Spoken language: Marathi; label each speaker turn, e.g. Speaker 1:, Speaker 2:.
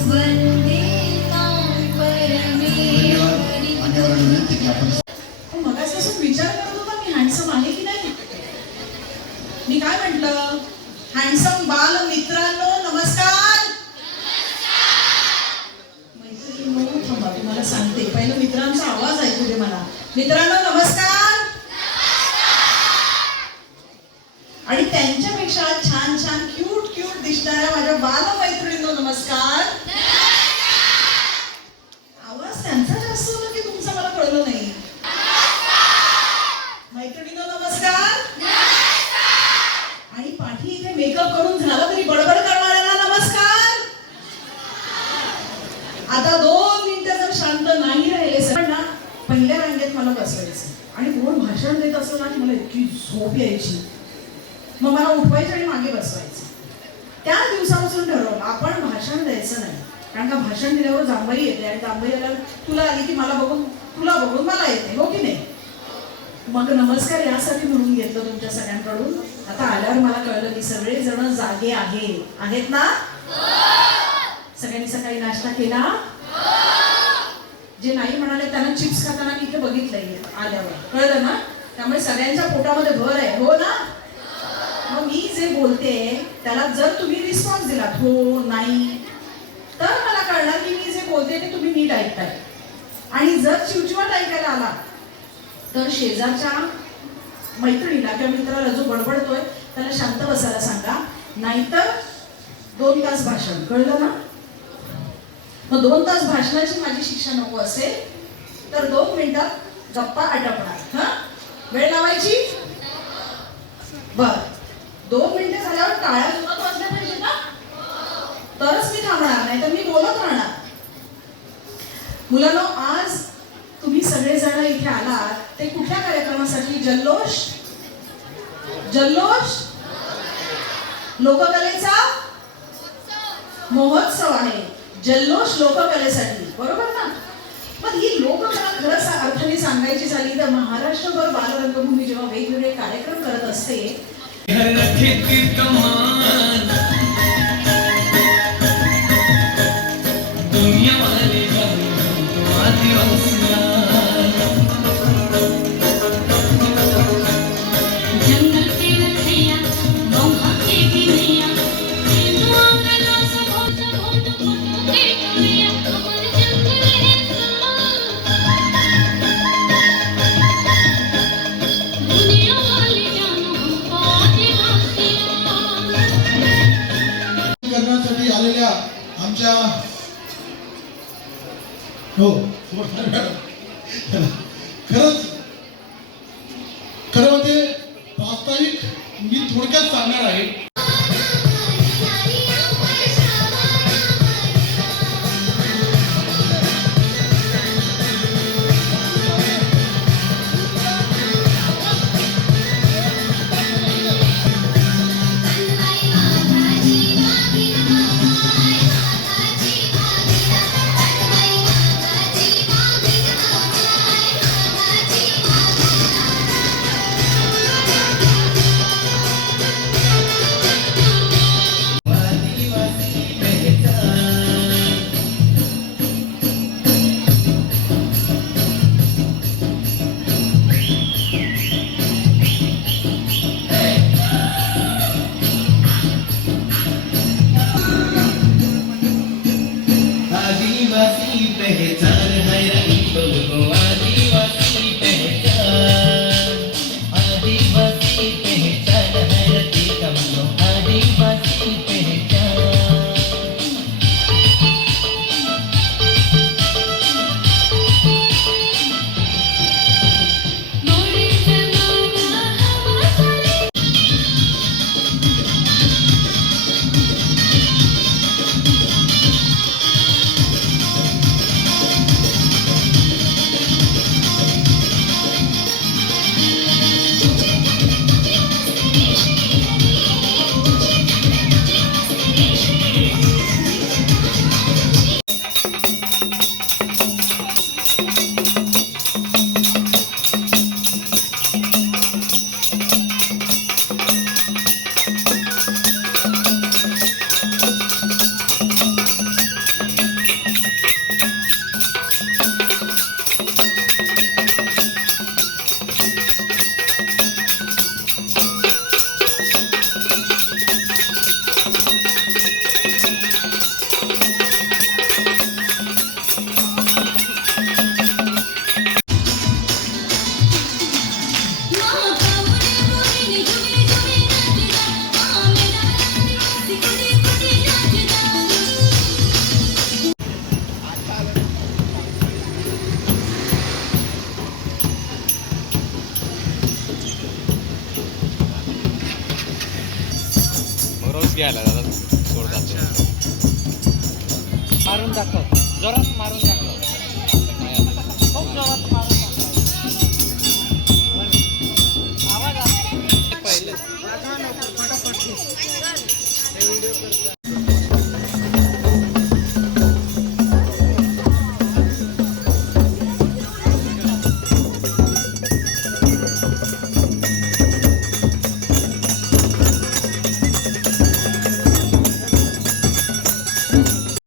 Speaker 1: वन्दे मां
Speaker 2: की
Speaker 3: विचार करत होता मी हँडसम आहे की नाही? मी काय म्हंटल? हँडसम बाल मित्रांनो नमस्कार! मैत्रिणी हो, थांबा तुम्हाला सांगते. पहिलं मित्रांचा आवाज ऐकू दे मला. मित्रांनो नमस्कार! आणि त्यांच्यापेक्षा छान छान क्यूट क्यूट दिसणाऱ्या माझ्या बाल मैत्रिणींनो नमस्कार! मला बसवायचं आणि कोण भाषण देत असलं ना की मला इतकी झोप यायची. मग मला उठवायचं आणि मागे बसवायचं. त्या दिवसापासून ठरवलं आपण भाषण द्यायचं नाही. कारण का भाषण दिल्यावर जांभई येते आणि जांभई आल्यावर तुला आली की मला बघून तुला बघून मला येते हो की नाही? मग नमस्कार यासाठी म्हणून घेतलं तुमच्या सगळ्यांकडून. आता आल्यावर मला कळलं की सगळे जण जागे आहे. आहेत ना? सगळ्यांनी सकाळी नाश्ता केला? जे नाही म्हणाले त्यांना चिप्स खाताना मी इथे बघितलंय आल्यावर. कळलं ना? त्यामुळे सगळ्यांच्या पोटामध्ये भर आहे. हो ना? मग मी जे बोलते त्याला जर तुम्ही रिस्पॉन्स दिलात हो नाही तर मला कळणार की मी जे बोलते ते तुम्ही नीट ऐकताय. आणि जर चिवचिवाट ऐकायला आला तर शेजारच्या मैत्रिणीला किंवा मित्राला जो बडबडतोय त्याला शांत बसायला सांगा. नाहीतर दोन तास भाषण. कळलं ना? मग दोन तास भाषणाची माझी शिक्षा नको असेल तर दोन मिनिटात गप्पा आटपणार. हा? वेळ लावायची? बर. दोन मिनिटं झाल्यावर टाळ्या जोरात वाजल्या पाहिजे ना तरच मी थांबणार नाही तर मी बोलत राहणार. मुलांना आज तुम्ही सगळेजण इथे आलात ते कुठल्या कार्यक्रमासाठी? जल्लोष? जल्लोष? लोककलेचा महोत्सव आहे. जल्लोष लोककलेसाठी बरोबर ना? पण ही लोककला खरंच सा- अर्थाने सांगायची झाली तर महाराष्ट्रभर बालरंगभूमी जेव्हा वेगवेगळे कार्यक्रम करत असते
Speaker 2: आमच्या हो खरंच खरं म्हणजे प्रास्ताविक मी थोडक्यात सांगणार आहे.
Speaker 4: रिल्स घ्यायला जातात. जोरदार
Speaker 5: मारून दाखव. जोरात मारून दाखव.